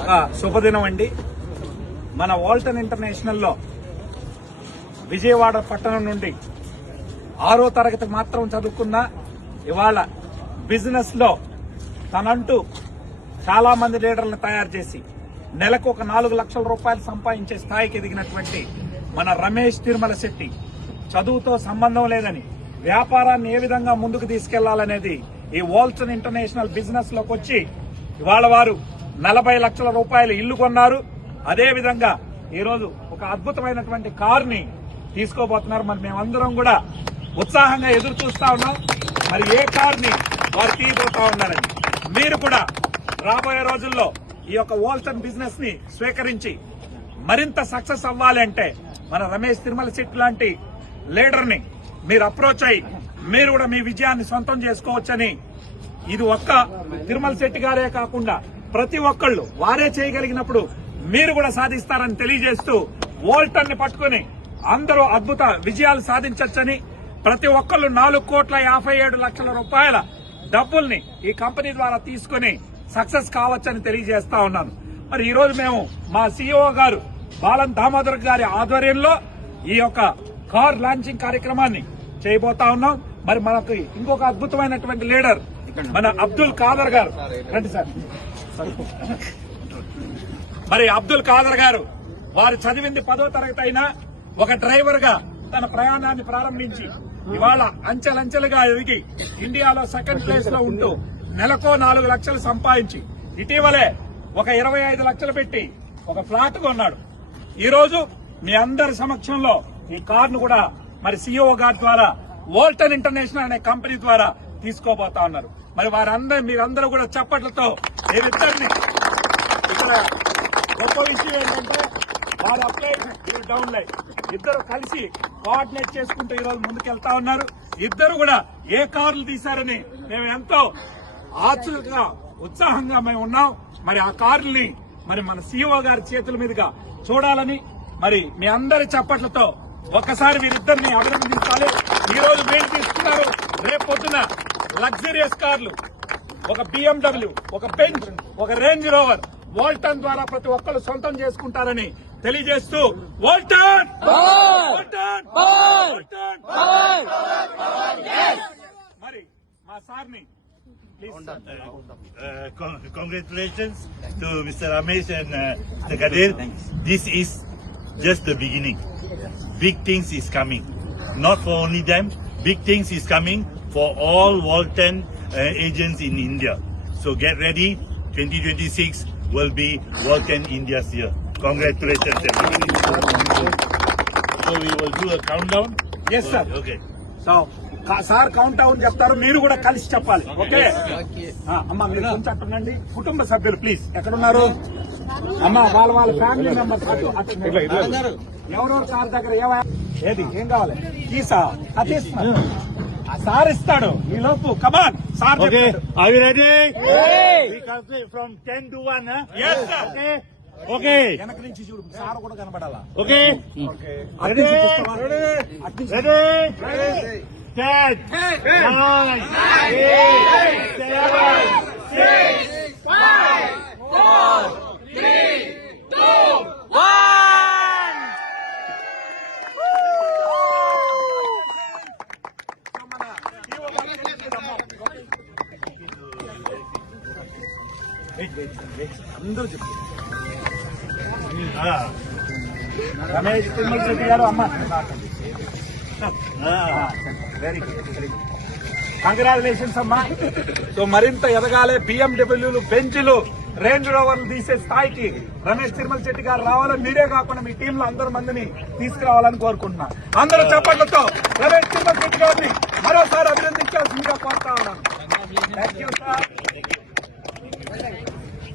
ఒక శుభదినం అండి. మన వాల్టన్ ఇంటర్నేషనల్లో విజయవాడ పట్టణం నుండి 6వ తరగతి మాత్రం చదువుకున్న ఇవాళ బిజినెస్ లో తనంటూ చాలా మంది లీడర్లను తయారు చేసి నెలకు ఒక 4 లక్షల రూపాయలు సంపాదించే స్థాయికి ఎదిగినటువంటి మన రమేష్ తిరుమల శెట్టి చదువుతో సంబంధం లేదని వ్యాపారాన్ని ఏ విధంగా ముందుకు తీసుకెళ్లాలనేది ఈ వాల్టన్ ఇంటర్నేషనల్ బిజినెస్ లోకి వచ్చి ఇవాళ వారు 40 లక్షల రూపాయలు ఇల్లు కొన్నారు. అదేవిధంగా ఈరోజు ఒక అద్భుతమైనటువంటి కారుని తీసుకోబోతున్నారు. మరి మేమందరం కూడా ఉత్సాహంగా ఎదురు చూస్తా ఉన్నాం. మరి ఏ కారుని వారు తీయబోతా ఉన్నారని మీరు కూడా రాబోయే రోజుల్లో ఈ యొక్క వాల్టన్ బిజినెస్ ని స్వీకరించి మరింత సక్సెస్ అవ్వాలి అంటే మన రమేష్ తిరుమల శెట్టి లాంటి లీడర్ ని మీరు అప్రోచ్ అయ్యి మీరు కూడా మీ విజయాన్ని సొంతం చేసుకోవచ్చని, ఇది ఒక్క తిరుమల శెట్టి గారే కాకుండా ప్రతి ఒక్కళ్ళు వారే చేయగలిగినప్పుడు మీరు కూడా సాధిస్తారని తెలియజేస్తూ వాల్టన్ ని పట్టుకుని అందరూ అద్భుత విజయాలు సాధించొచ్చని, ప్రతి ఒక్కళ్ళు 4,57,00,000 రూపాయల డబ్బుల్ని ఈ కంపెనీ ద్వారా తీసుకుని సక్సెస్ కావచ్చని తెలియజేస్తా ఉన్నాను. మరి ఈ రోజు మేము మా సిఇఓ గారు బాలన్ దామోదర్ గారి ఆధ్వర్యంలో ఈ యొక్క కార్ లాంచింగ్ కార్యక్రమాన్ని చేయబోతా ఉన్నాం. మరి మనకు ఇంకొక అద్భుతమైనటువంటి లీడర్ మన అబ్దుల్ ఖాదర్ గారు రండి సార్. మరి అబ్దుల్ ఖాదర్ గారు వారు చదివింది 10వ తరగతి అయినా ఒక డ్రైవర్ గా తన ప్రయాణాన్ని ప్రారంభించి ఇవాళ అంచెలంచెలుగా ఎదిగి ఇండియాలో సెకండ్ ప్లేస్ లో ఉంటూ నెలకో 4 లక్షలు సంపాదించి ఇటీవలే ఒక 25 లక్షలు పెట్టి ఒక ఫ్లాట్ కొన్నాడు. ఈ రోజు మీ అందరి సమక్షంలో ఈ కారును కూడా మరి సిఇఓ గారి ద్వారా వాల్టన్ ఇంటర్నేషనల్ అనే కంపెనీ ద్వారా తీసుకోబోతా ఉన్నారు. మరి మీరందరూ కూడా చప్పట్లతో మీరిద్దరిని ఇక్కడ గొప్ప విషయం ఏంటంటే వారు అప్లై డౌన్ లైన్ ఇద్దరు కలిసి కోఆర్డినేట్ చేసుకుంటూ ఈ రోజు ముందుకెళ్తా ఉన్నారు. ఇద్దరు కూడా ఏ కార్లు తీశారని మేము ఎంతో ఆచూగా ఉత్సాహంగా మేము ఉన్నాం. మరి ఆ కార్లని మరి మన సిఇఓ గారి చేతుల మీదుగా చూడాలని మరి మీ అందరి చప్పట్లతో ఒక్కసారి వీరిద్దరిని అభినందించాలి. ఈ రోజు వీళ్ళు తీసుకున్నారు, రేపు పొద్దున లగ్జరియస్ కార్లు ఒక BMW, ఒక బెంజ్, ఒక రేంజ్ రోవర్ వాల్టన్ ద్వారా ప్రతి ఒక్కరు సొంతం చేసుకుంటారని తెలియజేస్తూ వాల్టన్ మరి మా సార్ని congratulations to Mr. Ramesh and Mr. Kadir. This is just the beginning. Big things is coming. Not for only them. Big things is coming for all Walton agents in India. So get ready. 2026 will be Walton India's year. Congratulations, everybody. So we will do a countdown. Yes, sir. Okay. So sir count down చెప్తారు, మీరు కూడా కలిసి చెప్పాలి. Okay అమ్మా, మీరు కొంచెం అట్టుండండి. కుటుంబ సభ్యులు ప్లీజ్ ఎక్కడున్నారు అమ్మా, వాళ్ళ ఫ్యామిలీ మెంబర్స్ ఎవరెవరు సార్ దగ్గర ఏది ఏం కావాలి తీసా అది సార్ ఇస్తాడు. ఈ లోపు come on sir. Are you ready? We calculate from 10 to 1. Yes, sir. Okay. వెనక నుంచి చూడు, సార్ కూడా కనబడాలా. Okay. Ready? 10, 9, 8, 7, 6, 5, 4, 3, 2, 1. అందరూ చెప్పు. రమేష్ తిరుమల శెట్టి గారు అమ్మ వెరీ గుడ్, కంగ్రాచులేషన్స్ అమ్మా. సో మరింత ఎదగాలి. BMWలు, బెంచ్లు, రేంజ్ రోవర్లు తీసే స్థాయికి రమేష్ తిరుమల శెట్టి గారు రావాలని, మీరే కాకుండా మీ టీంలో అందరు మందిని తీసుకురావాలని కోరుకుంటున్నా. అందరూ చప్పట్లతో రమేష్ తిరుమల శెట్టి గారిని మరోసారి అభినందించాల్సిందిగా కోరుతా ఉన్నాను. Thank you sir.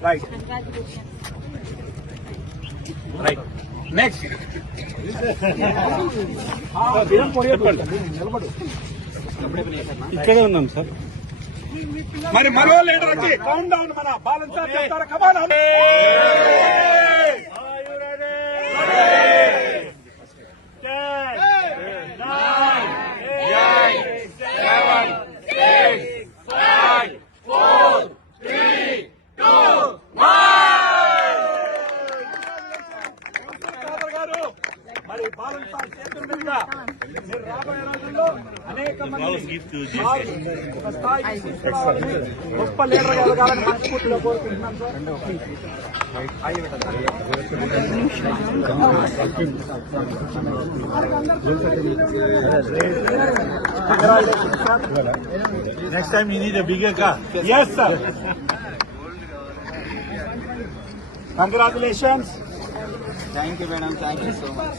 Right right next ఇక్కడే ఉన్నాం సార్. మరి మరో లీడర్ వచ్చి కౌంట్ డౌన్ మన బాలన్ సార్ చెప్తారు. కమాన్. give to this. ఒక స్థాయికి తీసుకురావాలని, గొప్ప లీడర్ ఎదగాలని మనస్ఫూర్తిగా కోరుకుంటున్నాను sir. Next time you need a bigger car. Yes, sir. Congratulations. Thank you, madam. Thank you so much.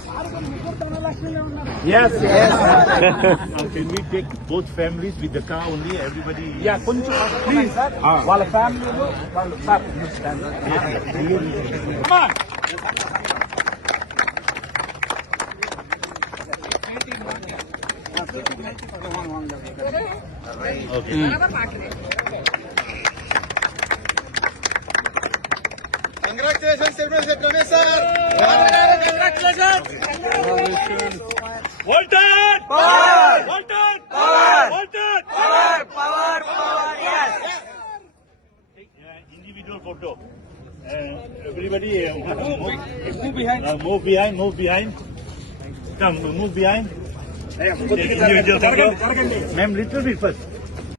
Yes, yes. Can we take both families with the car only? Everybody. Yeah, కొంచెం please sir. వాళ్ళ ఫ్యామిలీలు వాళ్ళు sir. Come on. Okay. Congratulations, Mr. Ramesh sir. Congratulations. Walton! Power! Walton! Power! Walton! Power, yes. Individual photo. Everybody move behind. Come, move behind. Individual photo. జరగండి. Ma'am, little bit first.